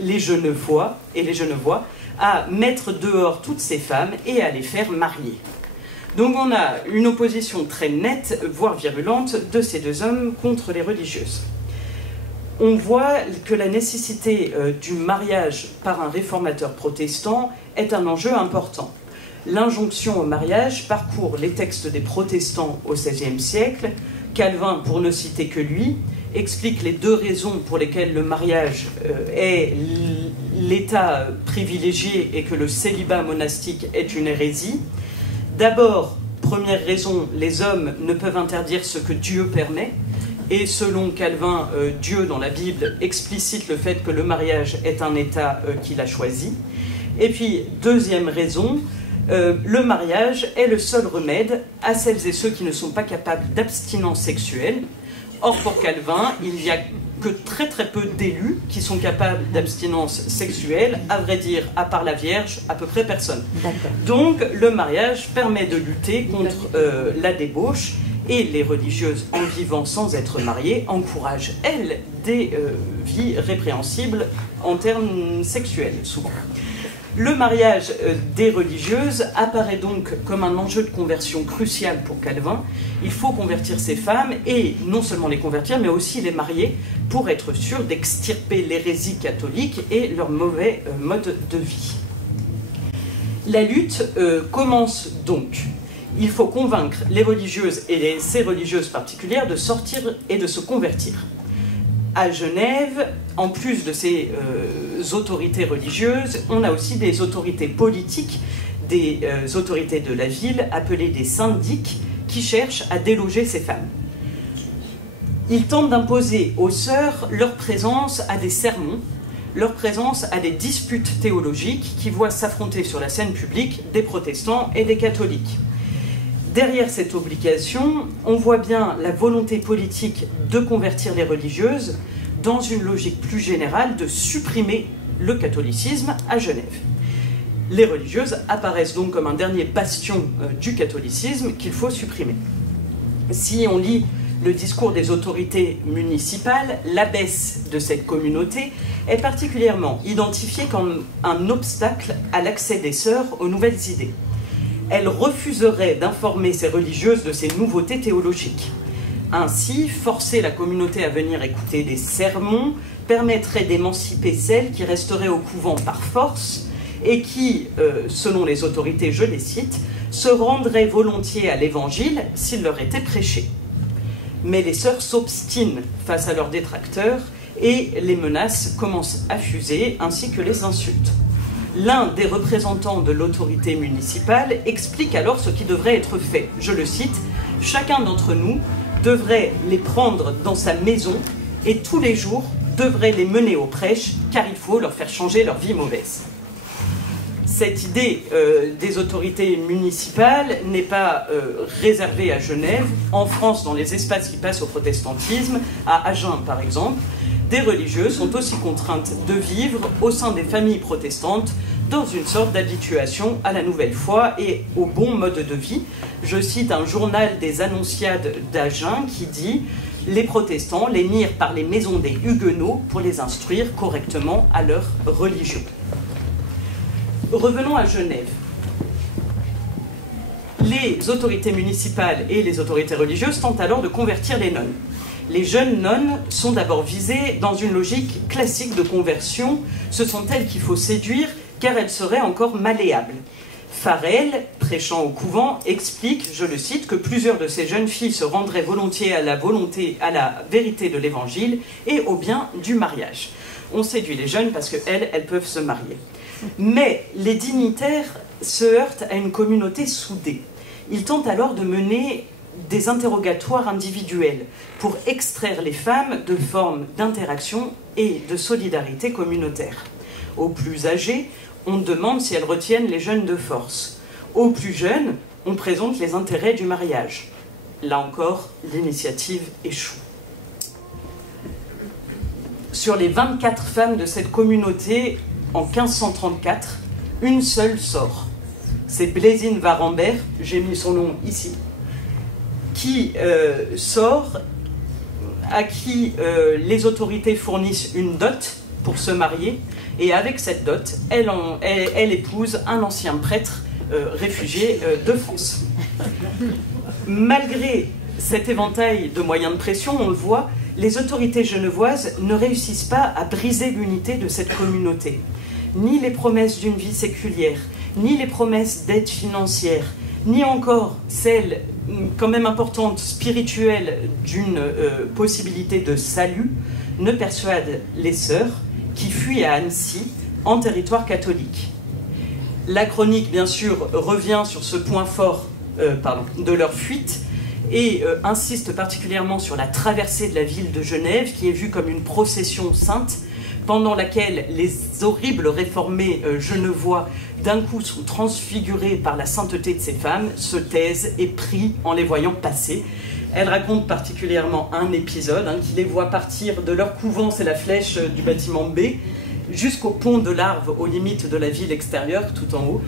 les Genevois à mettre dehors toutes ces femmes et à les faire marier. Donc on a une opposition très nette, voire virulente, de ces deux hommes contre les religieuses. On voit que la nécessité du mariage par un réformateur protestant est un enjeu important. L'injonction au mariage parcourt les textes des protestants au XVIe siècle. Calvin, pour ne citer que lui, explique les deux raisons pour lesquelles le mariage est l'état privilégié et que le célibat monastique est une hérésie. D'abord, première raison, les hommes ne peuvent interdire ce que Dieu permet. Et selon Calvin, Dieu, dans la Bible, explicite le fait que le mariage est un état qu'il a choisi. Et puis, deuxième raison, le mariage est le seul remède à celles et ceux qui ne sont pas capables d'abstinence sexuelle. Or, pour Calvin, il n'y a que très peu d'élus qui sont capables d'abstinence sexuelle. À vrai dire, à part la Vierge, à peu près personne. Donc, le mariage permet de lutter contre la débauche, et les religieuses, en vivant sans être mariées, encouragent, elles, des vies répréhensibles en termes sexuels, souvent. Le mariage des religieuses apparaît donc comme un enjeu de conversion crucial pour Calvin. Il faut convertir ces femmes, et non seulement les convertir, mais aussi les marier, pour être sûr d'extirper l'hérésie catholique et leur mauvais mode de vie. La lutte commence donc. Il faut convaincre les religieuses et ces religieuses particulières de sortir et de se convertir. À Genève, en plus de ces autorités religieuses, on a aussi des autorités politiques, des autorités de la ville, appelées des syndics, qui cherchent à déloger ces femmes. Ils tentent d'imposer aux sœurs leur présence à des sermons, leur présence à des disputes théologiques qui voient s'affronter sur la scène publique des protestants et des catholiques. Derrière cette obligation, on voit bien la volonté politique de convertir les religieuses dans une logique plus générale de supprimer le catholicisme à Genève. Les religieuses apparaissent donc comme un dernier bastion du catholicisme qu'il faut supprimer. Si on lit le discours des autorités municipales, l'abbesse de cette communauté est particulièrement identifiée comme un obstacle à l'accès des sœurs aux nouvelles idées. Elle refuserait d'informer ces religieuses de ces nouveautés théologiques. Ainsi, forcer la communauté à venir écouter des sermons permettrait d'émanciper celles qui resteraient au couvent par force et qui, selon les autorités, je les cite, se rendraient volontiers à l'évangile s'il leur était prêché. Mais les sœurs s'obstinent face à leurs détracteurs et les menaces commencent à fuser, ainsi que les insultes. L'un des représentants de l'autorité municipale explique alors ce qui devrait être fait. Je le cite, « Chacun d'entre nous devrait les prendre dans sa maison et tous les jours devrait les mener aux prêches car il faut leur faire changer leur vie mauvaise. » Cette idée des autorités municipales n'est pas réservée à Genève. En France, dans les espaces qui passent au protestantisme, à Agen par exemple, des religieuses sont aussi contraintes de vivre au sein des familles protestantes dans une sorte d'habituation à la nouvelle foi et au bon mode de vie. Je cite un journal des Annonciades d'Agen qui dit « Les protestants les mirent par les maisons des Huguenots pour les instruire correctement à leur religion ». Revenons à Genève. Les autorités municipales et les autorités religieuses tentent alors de convertir les nonnes. Les jeunes nonnes sont d'abord visées dans une logique classique de conversion. Ce sont elles qu'il faut séduire car elles seraient encore malléables. Farel, prêchant au couvent, explique, je le cite, que plusieurs de ces jeunes filles se rendraient volontiers à la vérité de l'évangile et au bien du mariage. On séduit les jeunes parce qu'elles peuvent se marier. Mais les dignitaires se heurtent à une communauté soudée. Ils tentent alors de mener des interrogatoires individuels pour extraire les femmes de formes d'interaction et de solidarité communautaire. Aux plus âgés, on demande si elles retiennent les jeunes de force. Aux plus jeunes, on présente les intérêts du mariage. Là encore, l'initiative échoue. sur les 24 femmes de cette communauté en 1534, une seule sort. C'est Blésine Varambert, j'ai mis son nom ici, qui sort, à qui les autorités fournissent une dot pour se marier, et avec cette dot, elle épouse un ancien prêtre réfugié de France. Malgré cet éventail de moyens de pression, on le voit, les autorités genevoises ne réussissent pas à briser l'unité de cette communauté. Ni les promesses d'une vie séculière, ni les promesses d'aide financière, ni encore celles, quand même importantes, spirituelles, d'une possibilité de salut, ne persuadent les sœurs qui fuient à Annecy, en territoire catholique. La chronique, bien sûr, revient sur ce point fort de leur fuite, et insiste particulièrement sur la traversée de la ville de Genève, qui est vue comme une procession sainte, pendant laquelle les horribles réformés genevois d'un coup sont transfigurés par la sainteté de ces femmes, se taisent et prient en les voyant passer. Elle raconte particulièrement un épisode qui les voit partir de leur couvent, c'est la flèche du bâtiment B, jusqu'au pont de l'Arve, aux limites de la ville extérieure, tout en haut.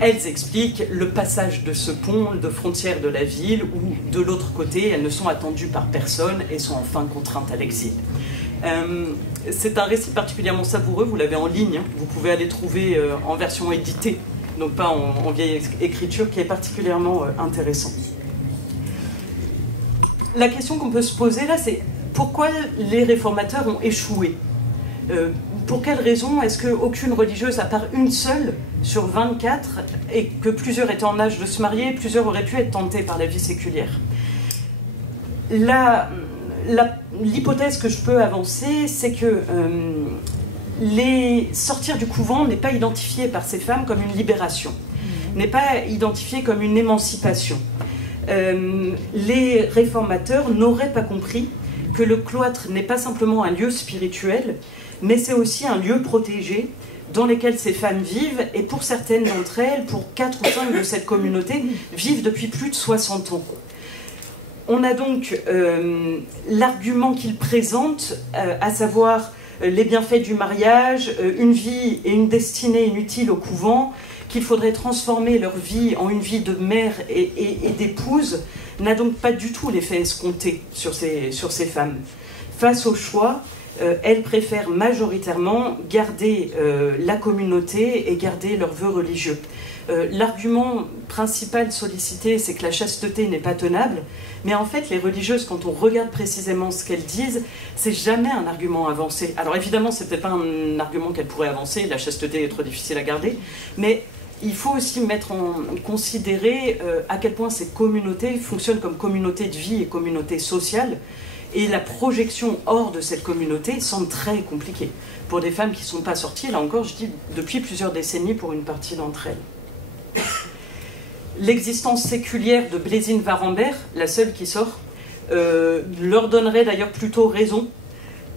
Elles expliquent le passage de ce pont de frontière de la ville où, de l'autre côté, elles ne sont attendues par personne et sont enfin contraintes à l'exil. C'est un récit particulièrement savoureux, vous l'avez en ligne, vous pouvez aller trouver en version éditée, donc pas en vieille écriture, qui est particulièrement intéressant. La question qu'on peut se poser là, c'est pourquoi les réformateurs ont échoué ? Pour quelles raisons est-ce qu'aucune religieuse, à part une seule sur 24, et que plusieurs étaient en âge de se marier, plusieurs auraient pu être tentées par la vie séculière? L'hypothèse que je peux avancer, c'est que sortir du couvent n'est pas identifié par ces femmes comme une libération, n'est pas identifié comme une émancipation. Les réformateurs n'auraient pas compris que le cloître n'est pas simplement un lieu spirituel, mais c'est aussi un lieu protégé dans lequel ces femmes vivent, et pour certaines d'entre elles, pour 4 ou 5 de cette communauté, vivent depuis plus de 60 ans. On a donc l'argument qu'ils présentent, à savoir les bienfaits du mariage, une vie et une destinée inutile au couvent, qu'il faudrait transformer leur vie en une vie de mère et d'épouse, n'a donc pas du tout l'effet escompté sur ces femmes. Face au choix, elles préfèrent majoritairement garder la communauté et garder leurs vœux religieux. L'argument principal sollicité, c'est que la chasteté n'est pas tenable, mais en fait, les religieuses, quand on regarde précisément ce qu'elles disent, c'est jamais un argument avancé. Alors évidemment, c'est peut-être pas un argument qu'elles pourraient avancer, la chasteté est trop difficile à garder, mais il faut aussi considérer à quel point ces communautés fonctionnent comme communauté de vie et communauté sociale, et la projection hors de cette communauté semble très compliquée. Pour des femmes qui ne sont pas sorties, là encore, je dis depuis plusieurs décennies pour une partie d'entre elles. L'existence séculière de Blésine Varambert, la seule qui sort, leur donnerait d'ailleurs plutôt raison.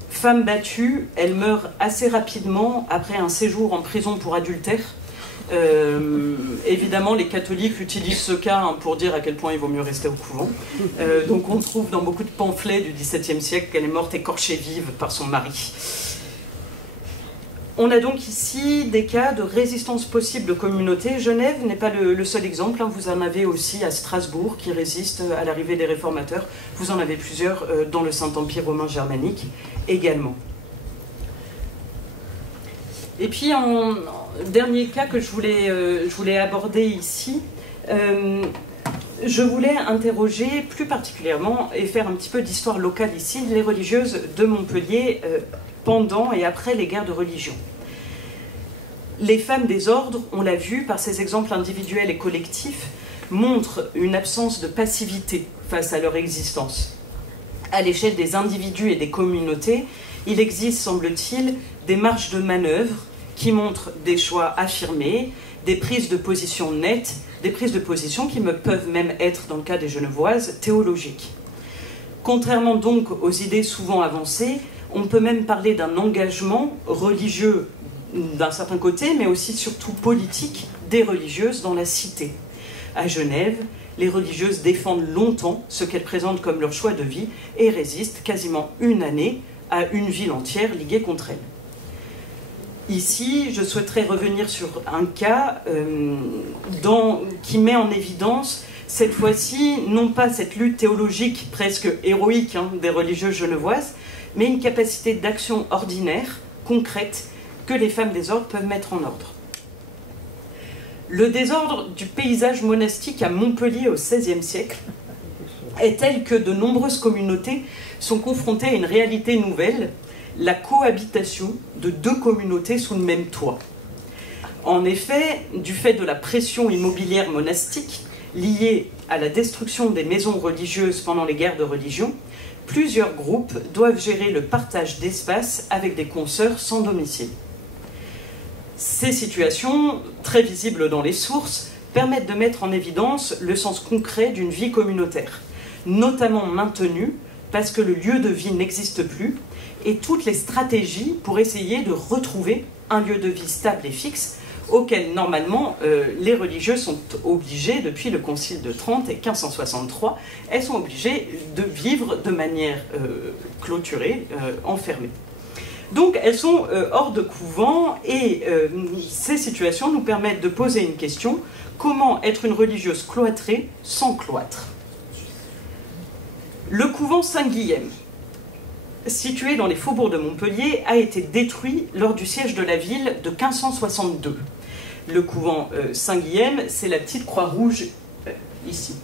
Femme battue, elle meurt assez rapidement après un séjour en prison pour adultère. Évidemment, les catholiques utilisent ce cas pour dire à quel point il vaut mieux rester au couvent. Donc on trouve dans beaucoup de pamphlets du XVIIe siècle qu'elle est morte écorchée vive par son mari. On a donc ici des cas de résistance possible de communautés. Genève n'est pas le seul exemple, vous en avez aussi à Strasbourg qui résiste à l'arrivée des réformateurs. Vous en avez plusieurs dans le Saint-Empire romain germanique également. Et puis, en dernier cas que je voulais aborder ici, je voulais interroger plus particulièrement et faire un petit peu d'histoire locale ici, les religieuses de Montpellier pendant et après les guerres de religion. Les femmes des ordres, on l'a vu par ces exemples individuels et collectifs, montrent une absence de passivité face à leur existence. À l'échelle des individus et des communautés, il existe, semble-t-il, des marges de manœuvre qui montrent des choix affirmés, des prises de position nettes, des prises de position qui peuvent même être, dans le cas des Genevoises, théologiques. Contrairement donc aux idées souvent avancées, on peut même parler d'un engagement religieux d'un certain côté, mais aussi surtout politique des religieuses dans la cité. À Genève, les religieuses défendent longtemps ce qu'elles présentent comme leur choix de vie et résistent quasiment une année à une ville entière liguée contre elle. Ici, je souhaiterais revenir sur un cas qui met en évidence, cette fois-ci, non pas cette lutte théologique presque héroïque des religieuses genevoises, mais une capacité d'action ordinaire, concrète, que les femmes des ordres peuvent mettre en ordre. Le désordre du paysage monastique à Montpellier au XVIe siècle est tel que de nombreuses communautés sont confrontées à une réalité nouvelle, la cohabitation de deux communautés sous le même toit. En effet, du fait de la pression immobilière monastique liée à la destruction des maisons religieuses pendant les guerres de religion, plusieurs groupes doivent gérer le partage d'espace avec des consoeurs sans domicile. Ces situations, très visibles dans les sources, permettent de mettre en évidence le sens concret d'une vie communautaire, notamment maintenue parce que le lieu de vie n'existe plus, et toutes les stratégies pour essayer de retrouver un lieu de vie stable et fixe auquel, normalement, les religieux sont obligés, depuis le Concile de Trente et 1563, elles sont obligées de vivre de manière clôturée, enfermée. Donc, elles sont hors de couvent, et ces situations nous permettent de poser une question: comment être une religieuse cloîtrée sans cloître? Le couvent Saint-Guilhem, situé dans les faubourgs de Montpellier, a été détruit lors du siège de la ville de 1562. Le couvent Saint-Guilhem, c'est la petite croix rouge ici.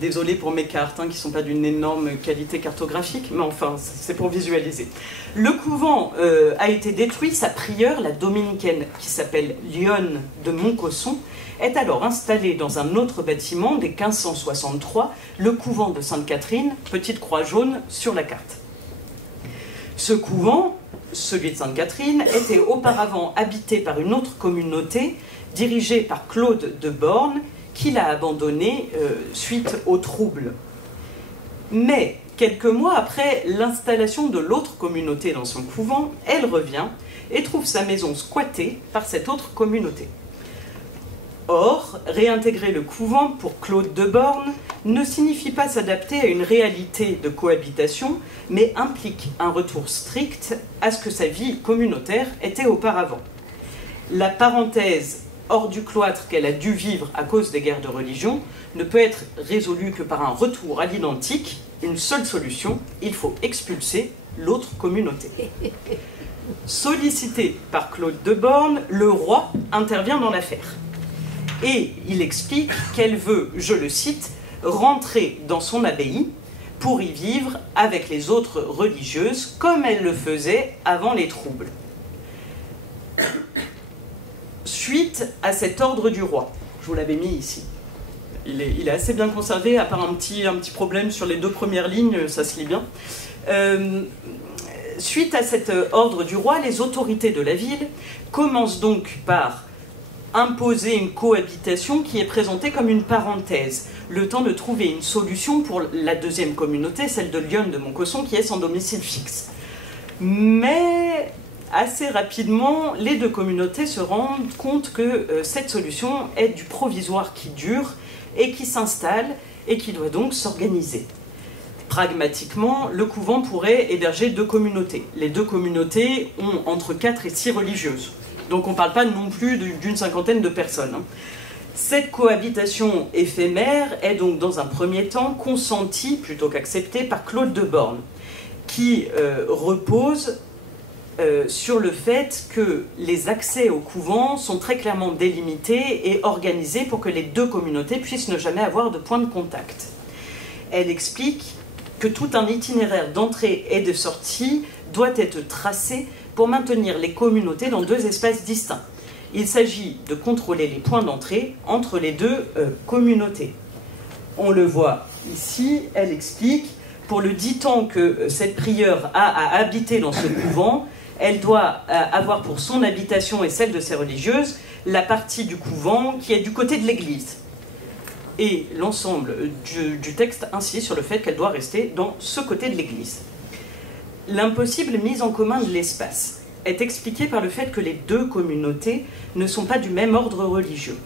Désolé pour mes cartes, qui ne sont pas d'une énorme qualité cartographique, mais enfin, c'est pour visualiser. Le couvent a été détruit, sa prieure, la dominicaine, qui s'appelle Lionne de Montcosson, est alors installée dans un autre bâtiment dès 1563, le couvent de Sainte-Catherine, petite croix jaune sur la carte. Ce couvent, celui de Sainte-Catherine, était auparavant habité par une autre communauté dirigée par Claude de Born, qui l'a abandonné suite aux troubles. Mais quelques mois après l'installation de l'autre communauté dans son couvent, elle revient et trouve sa maison squattée par cette autre communauté. Or, réintégrer le couvent pour Claude de Born ne signifie pas s'adapter à une réalité de cohabitation, mais implique un retour strict à ce que sa vie communautaire était auparavant. La parenthèse hors du cloître qu'elle a dû vivre à cause des guerres de religion ne peut être résolue que par un retour à l'identique. Une seule solution: il faut expulser l'autre communauté. Sollicité par Claude de Born, le roi intervient dans l'affaire. Et il explique qu'elle veut, je le cite, rentrer dans son abbaye pour y vivre avec les autres religieuses comme elle le faisait avant les troubles. Suite à cet ordre du roi, je vous l'avais mis ici, il est assez bien conservé, à part un petit problème sur les deux premières lignes, ça se lit bien. Suite à cet ordre du roi, les autorités de la ville commencent donc par imposer une cohabitation qui est présentée comme une parenthèse, le temps de trouver une solution pour la deuxième communauté, celle de Lionne de Montcosson, qui est sans domicile fixe. Mais assez rapidement, les deux communautés se rendent compte que cette solution est du provisoire qui dure et qui s'installe et qui doit donc s'organiser. Pragmatiquement, le couvent pourrait héberger deux communautés. Les deux communautés ont entre 4 et 6 religieuses. Donc on ne parle pas non plus d'une cinquantaine de personnes. Cette cohabitation éphémère est donc dans un premier temps consentie plutôt qu'acceptée par Claude de Born, qui repose sur le fait que les accès au couvent sont très clairement délimités et organisés pour que les deux communautés puissent ne jamais avoir de point de contact. Elle explique que tout un itinéraire d'entrée et de sortie doit être tracé pour maintenir les communautés dans deux espaces distincts. Il s'agit de contrôler les points d'entrée entre les deux communautés. On le voit ici, elle explique, pour le 10 temps que cette prieure a à habiter dans ce couvent, elle doit avoir pour son habitation et celle de ses religieuses la partie du couvent qui est du côté de l'église. Et l'ensemble du texte insiste sur le fait qu'elle doit rester dans ce côté de l'église. L'impossible mise en commun de l'espace est expliqué par le fait que les deux communautés ne sont pas du même ordre religieux.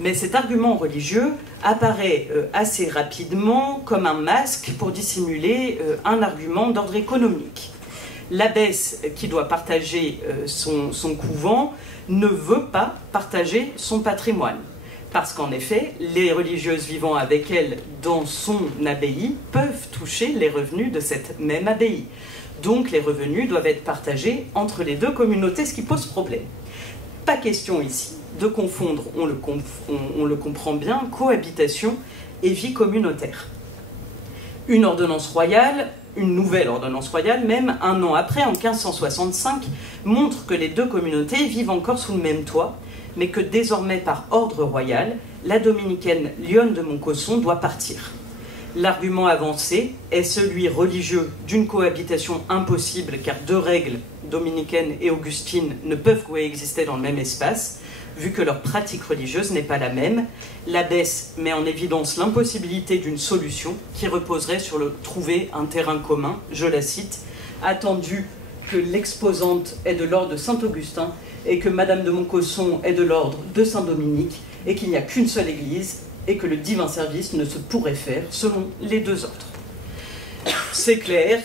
Mais cet argument religieux apparaît assez rapidement comme un masque pour dissimuler un argument d'ordre économique. L'abbesse qui doit partager son couvent ne veut pas partager son patrimoine. Parce qu'en effet, les religieuses vivant avec elle dans son abbaye peuvent toucher les revenus de cette même abbaye. Donc les revenus doivent être partagés entre les deux communautés, ce qui pose problème. Pas question ici de confondre, on le comprend bien, cohabitation et vie communautaire. Une ordonnance royale, une nouvelle ordonnance royale, même un an après, en 1565, montre que les deux communautés vivent encore sous le même toit, mais que désormais, par ordre royal, la dominicaine Lionne de Montcosson doit partir. L'argument avancé est celui religieux d'une cohabitation impossible, car deux règles, dominicaine et augustine, ne peuvent coexister dans le même espace, vu que leur pratique religieuse n'est pas la même. L'abbesse met en évidence l'impossibilité d'une solution qui reposerait sur le trouver un terrain commun, je la cite, attendu que l'exposante est de l'ordre de Saint-Augustin et que Madame de Montcosson est de l'ordre de Saint-Dominique et qu'il n'y a qu'une seule église et que le divin service ne se pourrait faire selon les deux ordres. C'est clair,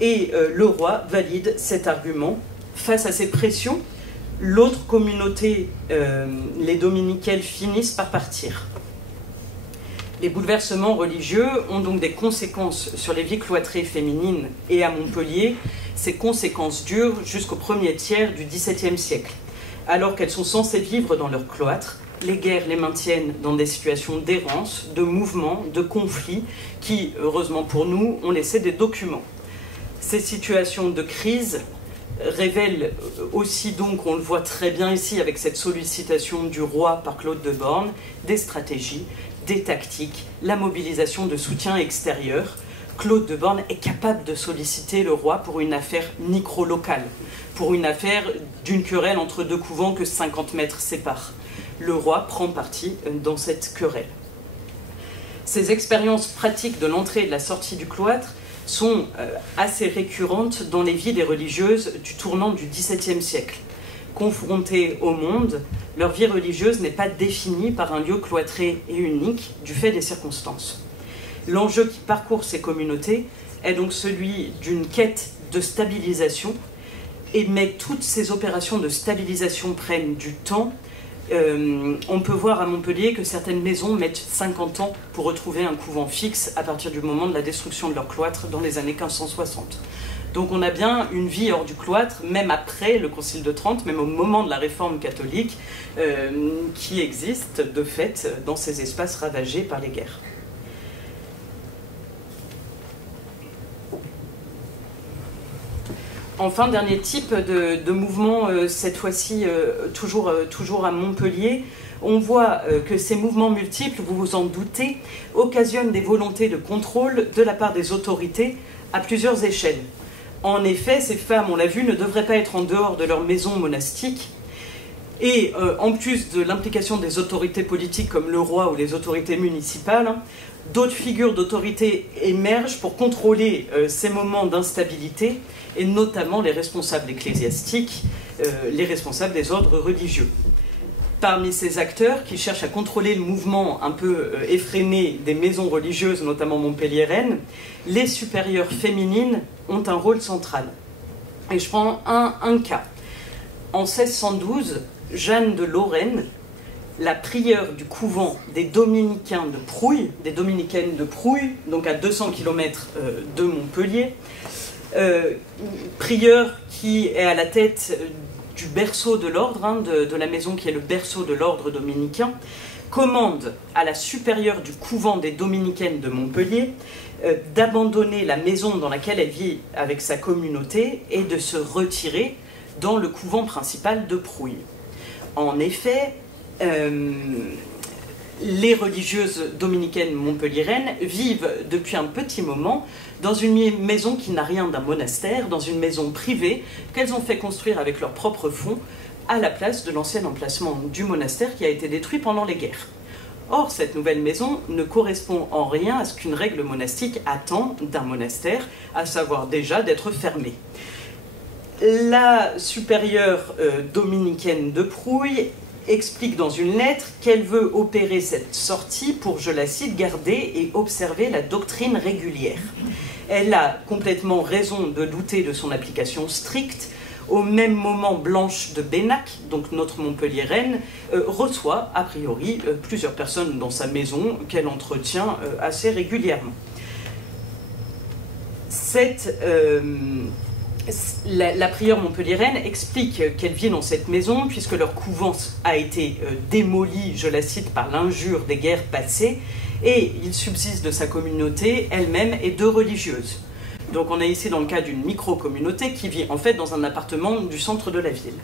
et le roi valide cet argument. Face à ces pressions, l'autre communauté, les dominicaines, finissent par partir. Les bouleversements religieux ont donc des conséquences sur les vies cloîtrées féminines, et à Montpellier, ces conséquences durent jusqu'au premier tiers du XVIIe siècle. Alors qu'elles sont censées vivre dans leur cloître, les guerres les maintiennent dans des situations d'errance, de mouvements, de conflits, qui, heureusement pour nous, ont laissé des documents. Ces situations de crise révèlent aussi, donc, on le voit très bien ici avec cette sollicitation du roi par Claude de Born, des stratégies, des tactiques, la mobilisation de soutien extérieur. Claude de Born est capable de solliciter le roi pour une affaire micro-locale, pour une affaire d'une querelle entre deux couvents que 50 mètres séparent. Le roi prend parti dans cette querelle. Ces expériences pratiques de l'entrée et de la sortie du cloître sont assez récurrentes dans les vies des religieuses du tournant du XVIIe siècle. Confrontées au monde, leur vie religieuse n'est pas définie par un lieu cloîtré et unique du fait des circonstances. L'enjeu qui parcourt ces communautés est donc celui d'une quête de stabilisation, mais toutes ces opérations de stabilisation prennent du temps. On peut voir à Montpellier que certaines maisons mettent 50 ans pour retrouver un couvent fixe à partir du moment de la destruction de leur cloître dans les années 1560. Donc on a bien une vie hors du cloître, même après le Concile de Trente, même au moment de la Réforme catholique, qui existe de fait dans ces espaces ravagés par les guerres. Enfin, dernier type de mouvement, cette fois-ci toujours à Montpellier, on voit que ces mouvements multiples, vous vous en doutez, occasionnent des volontés de contrôle de la part des autorités à plusieurs échelles. En effet, ces femmes, on l'a vu, ne devraient pas être en dehors de leur maison monastique. Et en plus de l'implication des autorités politiques comme le roi ou les autorités municipales, d'autres figures d'autorité émergent pour contrôler ces moments d'instabilité, et notamment les responsables ecclésiastiques, les responsables des ordres religieux. Parmi ces acteurs qui cherchent à contrôler le mouvement un peu effréné des maisons religieuses, notamment montpelliéraines, les supérieures féminines ont un rôle central. Et je prends un cas. En 1612, Jeanne de Lorraine, la prieure du couvent des dominicains de Prouille, des dominicaines de Prouille, donc à 200 km de Montpellier, prieure qui est à la tête du berceau de l'ordre, de la maison qui est le berceau de l'ordre dominicain, commande à la supérieure du couvent des dominicaines de Montpellier d'abandonner la maison dans laquelle elle vit avec sa communauté et de se retirer dans le couvent principal de Prouille. En effet, les religieuses dominicaines montpelliéraines vivent depuis un petit moment dans une maison qui n'a rien d'un monastère, dans une maison privée qu'elles ont fait construire avec leurs propres fonds à la place de l'ancien emplacement du monastère qui a été détruit pendant les guerres. Or, cette nouvelle maison ne correspond en rien à ce qu'une règle monastique attend d'un monastère, à savoir déjà d'être fermé. La supérieure dominicaine de Prouille explique dans une lettre qu'elle veut opérer cette sortie pour, je la cite, garder et observer la doctrine régulière. Elle a complètement raison de douter de son application stricte. Au même moment, Blanche de Bennac, donc notre Montpelliéraine, reçoit a priori plusieurs personnes dans sa maison qu'elle entretient assez régulièrement. La prieure montpelliéraine explique qu'elle vit dans cette maison puisque leur couvent a été démoli, je la cite, par l'injure des guerres passées, et il subsiste de sa communauté elle-même et deux religieuses. Donc on est ici dans le cas d'une micro-communauté qui vit en fait dans un appartement du centre de la ville.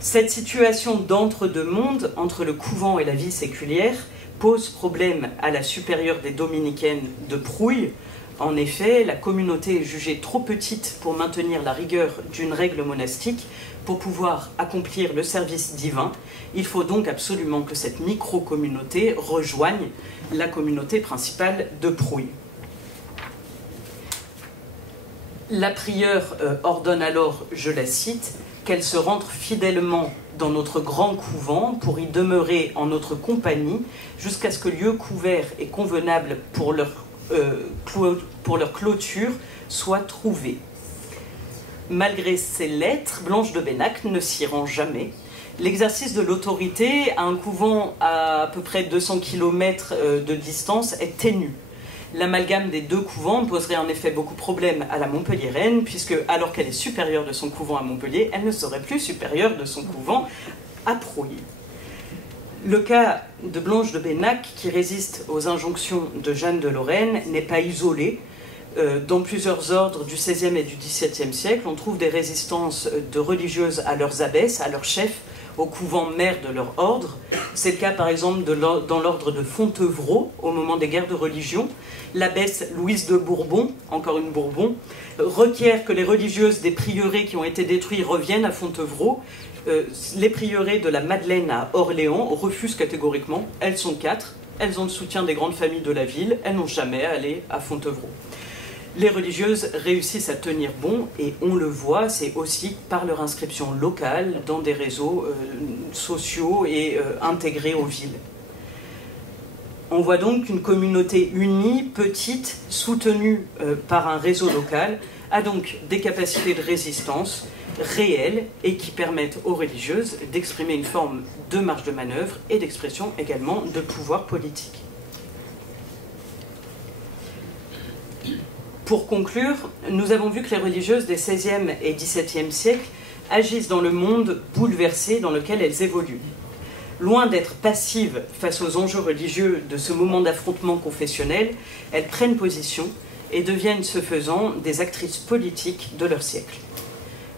Cette situation d'entre-deux mondes, entre le couvent et la vie séculière, pose problème à la supérieure des dominicaines de Prouille. En effet, la communauté est jugée trop petite pour maintenir la rigueur d'une règle monastique. Pour pouvoir accomplir le service divin, il faut donc absolument que cette micro-communauté rejoigne la communauté principale de Prouille. La prieure ordonne alors, je la cite, qu'elle se rentre fidèlement dans notre grand couvent pour y demeurer en notre compagnie jusqu'à ce que lieu couvert et convenable pour leur clôture soit trouvé. Malgré ces lettres, Blanche de Bennac ne s'y rend jamais. L'exercice de l'autorité à un couvent à peu près 200 km de distance est ténu. L'amalgame des deux couvents poserait en effet beaucoup de problèmes à la Montpelliéraine, puisque alors qu'elle est supérieure de son couvent à Montpellier, elle ne serait plus supérieure de son couvent à Prouille. Le cas de Blanche de Bennac, qui résiste aux injonctions de Jeanne de Lorraine, n'est pas isolé. Dans plusieurs ordres du XVIe et du XVIIe siècle, on trouve des résistances de religieuses à leurs abbesses, à leurs chefs, au couvent mère de leur ordre. C'est le cas par exemple dans l'ordre de Fontevraud, au moment des guerres de religion. L'abbesse Louise de Bourbon, encore une Bourbon, requiert que les religieuses des prieurés qui ont été détruits reviennent à Fontevraud. Les prieurés de la Madeleine à Orléans refusent catégoriquement. Elles sont 4, elles ont le soutien des grandes familles de la ville, elles n'ont jamais à aller à Fontevraud. Les religieuses réussissent à tenir bon, et on le voit, c'est aussi par leur inscription locale dans des réseaux sociaux et intégrés aux villes. On voit donc qu'une communauté unie, petite, soutenue par un réseau local, a donc des capacités de résistance réelles et qui permettent aux religieuses d'exprimer une forme de marge de manœuvre et d'expression également de pouvoir politique. Pour conclure, nous avons vu que les religieuses des XVIe et XVIIe siècles agissent dans le monde bouleversé dans lequel elles évoluent. Loin d'être passives face aux enjeux religieux de ce moment d'affrontement confessionnel, elles prennent position et deviennent, ce faisant, des actrices politiques de leur siècle.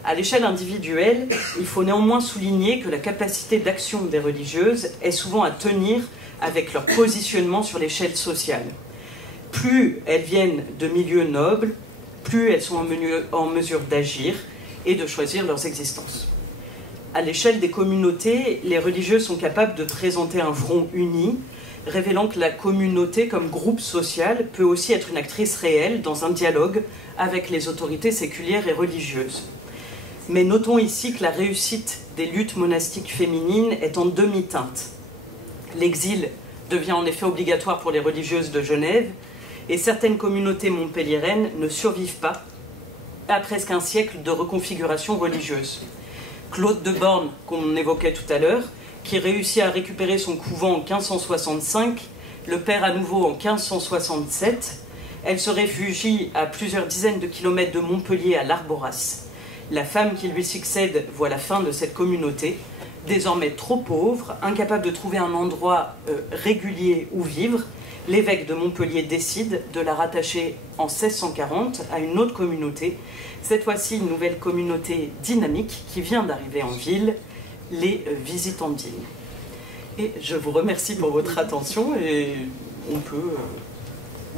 À l'échelle individuelle, il faut néanmoins souligner que la capacité d'action des religieuses est souvent à tenir avec leur positionnement sur l'échelle sociale. Plus elles viennent de milieux nobles, plus elles sont en mesure d'agir et de choisir leurs existences. À l'échelle des communautés, les religieuses sont capables de présenter un front uni, révélant que la communauté comme groupe social peut aussi être une actrice réelle dans un dialogue avec les autorités séculières et religieuses. Mais notons ici que la réussite des luttes monastiques féminines est en demi-teinte. L'exil devient en effet obligatoire pour les religieuses de Genève, et certaines communautés montpelliéraines ne survivent pas à presque un siècle de reconfiguration religieuse. Claude de Born, qu'on évoquait tout à l'heure, qui réussit à récupérer son couvent en 1565, le perd à nouveau en 1567. Elle se réfugie à plusieurs dizaines de kilomètres de Montpellier, à l'Arboras. La femme qui lui succède voit la fin de cette communauté, désormais trop pauvre, incapable de trouver un endroit régulier où vivre. L'évêque de Montpellier décide de la rattacher en 1640 à une autre communauté, cette fois-ci une nouvelle communauté dynamique qui vient d'arriver en ville, les Visitandines. Et je vous remercie pour votre attention et on peut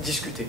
discuter.